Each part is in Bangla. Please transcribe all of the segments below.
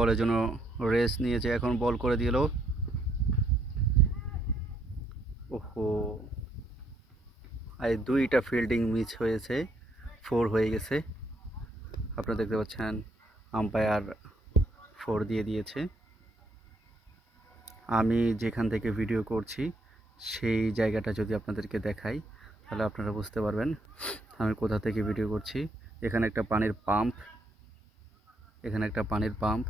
বলের জন্য রেস্ট নিয়েছে, এখন বল করে দিল। ওহো, আর দুইটা ফিল্ডিং মিস হয়েছে, 4 হয়ে গেছে। আপনারা দেখতে পাচ্ছেন আম্পায়ার 4 দিয়ে দিয়েছে। আমি যেখান থেকে ভিডিও করছি সেই জায়গাটা যদি আপনাদেরকে দেখাই তাহলে আপনারা বুঝতে পারবেন আমি কোথা থেকে ভিডিও করছি। এখানে একটা পানির পাম্প,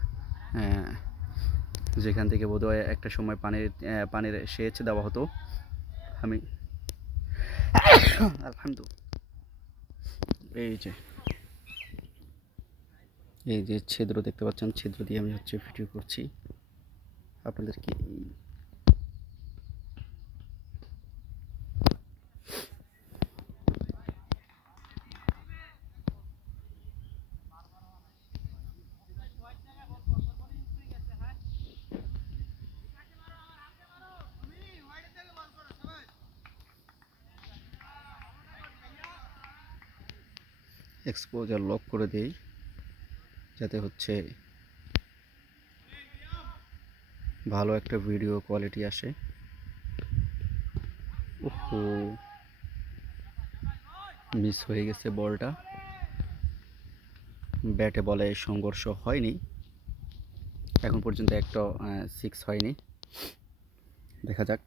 যেখান থেকে বোধহয় একটা সময় পানির সেচ দেওয়া হতো। আমি আলহামদুলিল্লাহ, এই যে ছিদ্র দেখতে পাচ্ছেন, ছিদ্র দিয়ে আমি ভিডিও করছি আপনাদেরকে। এক্সপোজার লক করে দেই যাতে ভালো একটা ভিডিও কোয়ালিটি আসে। ওহো, মিস হয়ে গেছে বলটা। ব্যাটে বলে সংঘর্ষ হয়নি এখন পর্যন্ত, একটা 6 হয়নি। দেখা যাক।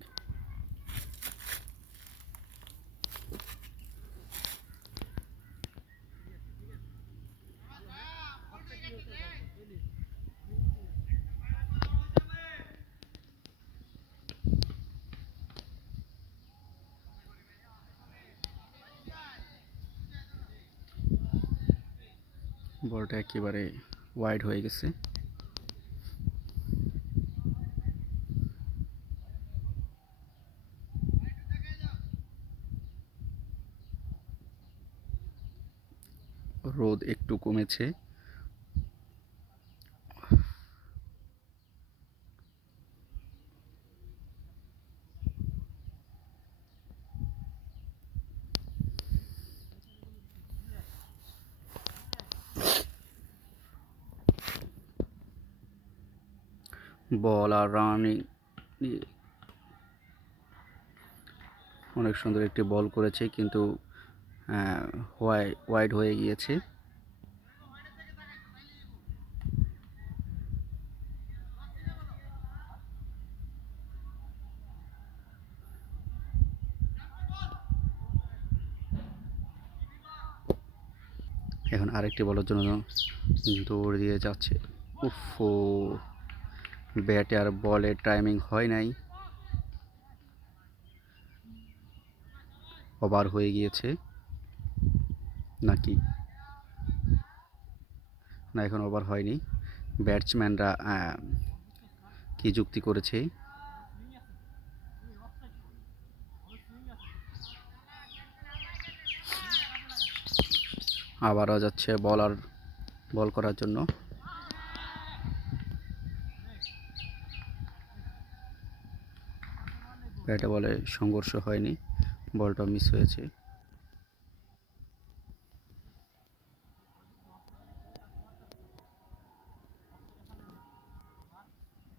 বলটা একেবারে ওয়াইড হয়ে গেছে। রোদ একটু কমেছে। বল আর রানিং, অনেক সুন্দর একটি বল করেছে কিন্তু ওয়াইড হয়ে গিয়েছে। এখন আরেকটি বলের জন্য দৌড় দিয়ে যাচ্ছে। উফো, ব্যাটে আর বলের টাইমিং হয় নাই, ওভার হয়ে গিয়েছে নাকি না, এখন ওভার হয়নি। ব্যাটসম্যানরা কি যুক্তি করেছে, আবারও যাচ্ছে বল করার জন্য। ব্যাটে বলে সংঘর্ষ হয়নি, বলটা মিস হয়েছে।